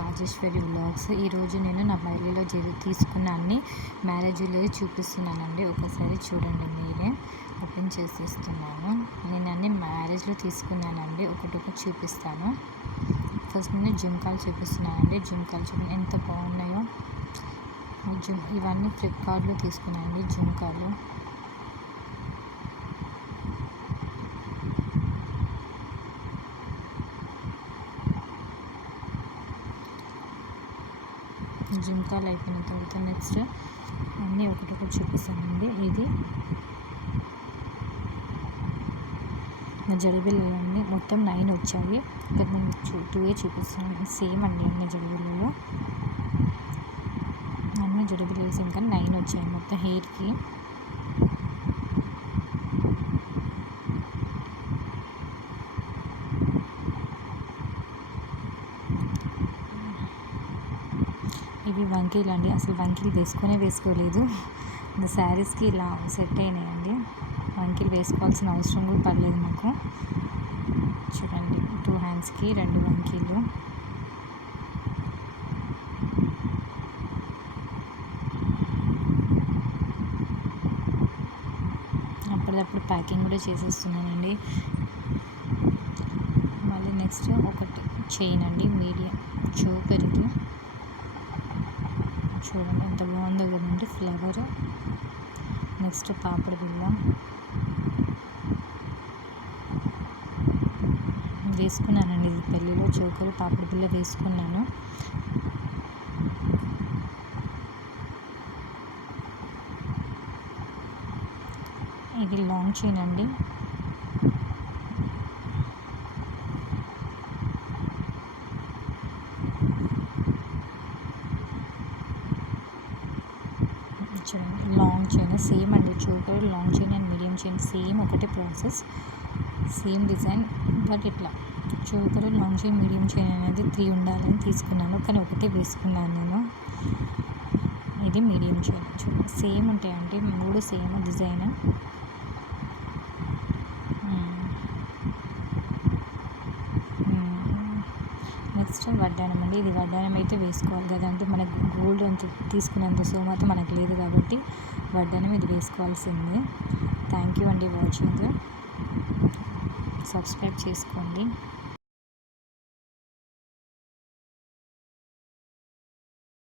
Rajeshwari vlogs ఈరోజు నేను నా బయలులో జరి తీసుకున్న అన్ని మ్యారేజ్లో చూపిస్తున్నానండి. ఒకసారి చూడండి మీరే. ఓపెన్ చేసేస్తున్నాను. నేను అన్ని మ్యారేజ్లో తీసుకున్నానండి. ఒకటి ఒకటి చూపిస్తాను. ఫస్ట్ నేను జుంకాలు చూపిస్తున్నానండి. జుంకాలు చూపి ఎంత బాగున్నాయో. జుమ్ ఇవన్నీ ఫ్లిప్కార్ట్లో తీసుకున్నానండి. జుంకాలు జింకాలు అయిపోయిన తర్వాత నెక్స్ట్ అన్నీ ఒకటొకటి చూపిస్తానండి. ఇది నా జడబిల్లలన్నీ మొత్తం నైన్ వచ్చాయి. ఇక్కడ నేను చూ టూవే చూపిస్తున్నాను సేమ్ అండి అన్ని జడబిల్లలు అన్ని జడబిల్లలు సేమ్ కానీ నైన్ వచ్చాయి మొత్తం హెయిర్కి. ఇవి వంకీలు అండి. అసలు వంకీలు వేసుకునే వేసుకోలేదు. ఇంకా శారీస్కి ఇలా సెట్ అయినాయండి. వంకీలు వేసుకోవాల్సిన అవసరం కూడా పడలేదు నాకు చూడండి టూ హ్యాండ్స్కి రెండు వంకీలు. అప్పటిదప్పుడు ప్యాకింగ్ కూడా చేసేస్తున్నానండి. మళ్ళీ నెక్స్ట్ ఒకటి చైన్ అండి. మీడియం చోకరికి చూడండి ఎంత బాగుందో కదండి ఫ్లవర్ నెక్స్ట్ పాపడి బిళ్ళ. వేసుకున్నానండి ఇది పెళ్ళిలో చోకరు పాపడి బిళ్ళ వేసుకున్నాను. ఇది లాంగ్ చైన్ అండి. చూడండి లాంగ్ చైన్ సేమ్ అండి choker long chain and medium chain same ఒకటే ప్రాసెస్ సేమ్ డిజైన్ బట్ ఇట్లా. Choker long chain medium chain అనేది త్రీ ఉండాలని తీసుకున్నాను కానీ ఒకటే వేసుకున్నాను నేను. ఇది మీడియం చైన్ చూడండి సేమ్ ఉంటాయండి మూడు సేమ్ డిజైన్ నెక్స్ట్ వడ్డానం అండి. ఇది వడ్డానం అయితే వేసుకోవాలి కదా. అంటే మనకు గోల్డ్ అంత తీసుకునేంత సోమాత మనకు లేదు కాబట్టి వడ్డానం ఇది వేసుకోవాల్సిందే. థ్యాంక్ యూ అండి వాచింగ్ సబ్స్క్రైబ్ చేసుకోండి.